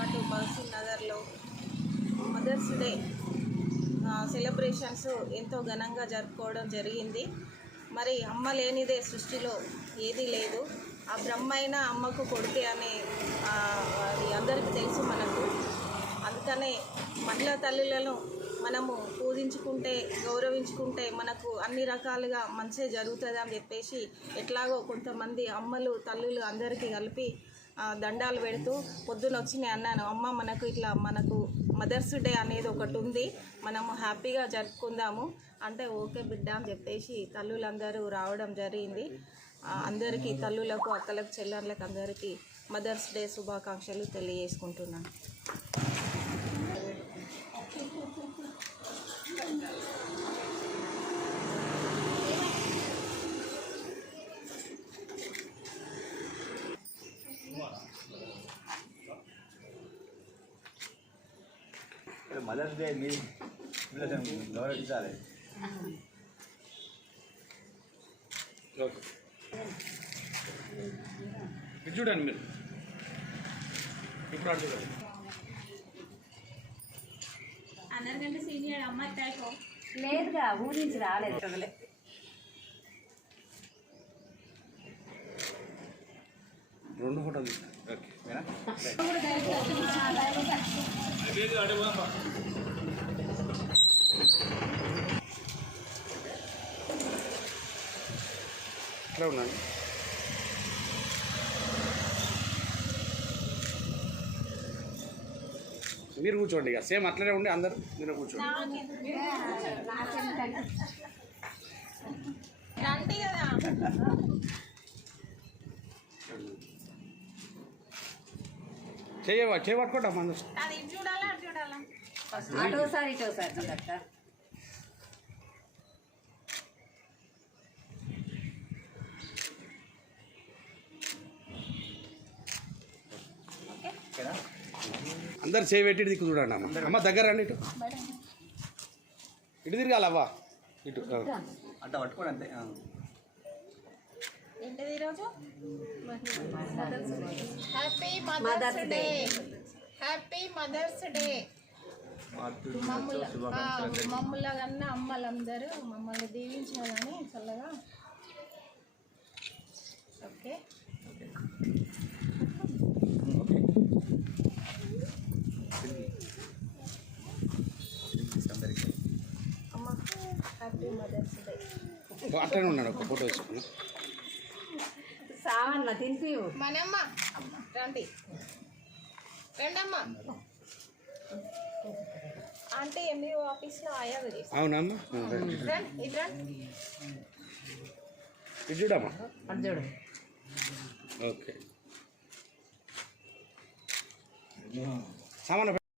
పాటు బహదూర్ నగర్లో mothers day celebrations ఎంతో ఘనంగా జరుపుకోవడం జరిగింది. మరి అమ్మ లేనిదే సృష్టిలో ఏదీ లేదు. ఆ బ్రహ్మ అయినా అమ్మకు కొడుకే అనే అది అందరికీ తెలుసు మనకు. అందుకనే మహిళా తల్లులను మనము పూజించుకుంటే, గౌరవించుకుంటే మనకు అన్ని రకాలుగా మంచి జరుగుతుంది అని చెప్పేసి ఎట్లాగో కొంతమంది అమ్మలు తల్లులు అందరికీ కలిపి దండాలు పెడుతూ పొద్దున వచ్చి నేను అన్నాను, అమ్మ మనకు ఇట్లా మనకు మదర్స్ డే అనేది ఒకటి ఉంది, మనము హ్యాపీగా జరుపుకుందాము అంటే ఓకే బిడ్డ అని చెప్పేసి తల్లులందరూ రావడం జరిగింది. అందరికీ తల్లులకు, అక్కలకు, చెల్లెళ్ళకు అందరికీ మదర్స్ డే శుభాకాంక్షలు తెలియజేసుకుంటున్నాను. మదర్స్ డే మీ గౌరవించాలి. ఓకే ఇది చూడండి మీరు ఇప్పుడు చూడండి. అందరికంటే సీనియర్ అమ్మాయి టైప్ లేదుగా ఊరి నుంచి రాలేదు. రెండు ఫోటోలు తీస్తాను. ఇట్లా ఉన్నాను. మీరు కూర్చోండి, ఇక సేమ్ అట్లనే ఉండి అందరు మీరు కూర్చోండి. రండి కదా. చేయబట్టుకోండి అందరు. అది ఇటు చూడాలా అటు చూడాలా? అటోసారి ఇటోసారి చూడక్క. అందరు చేయి పెట్టి దిక్కు చూడండి. అమ్మ అమ్మ దగ్గర రండి, ఇటు ఇటు తిరగాలి. అవ్వ ఇటు అంట పట్టుకోండి అంతే. ఏంటిది ఈరోజు? Happy mother's day. Happy mother's day. మమ్మల్ని కన్నా అమ్మలందరూ మమ్మల్ని దీవించాలని చల్లగా. ఓకే అమ్మ హ్యాపీ మదర్స్ డే. అట్లనే ఉన్నాడు, ఒక ఫోటో వేసుకున్నా. సావన్న తినిపి మనమ్మ రండి రండమ్మ. అంటే ఎంబీఓ ఆఫీస్లో ఆయాలు చేసి అవునమ్మా, రండి ఇటు రండి. ఇది చూడమ్మా. అది చూడు. ఓకే సామాన్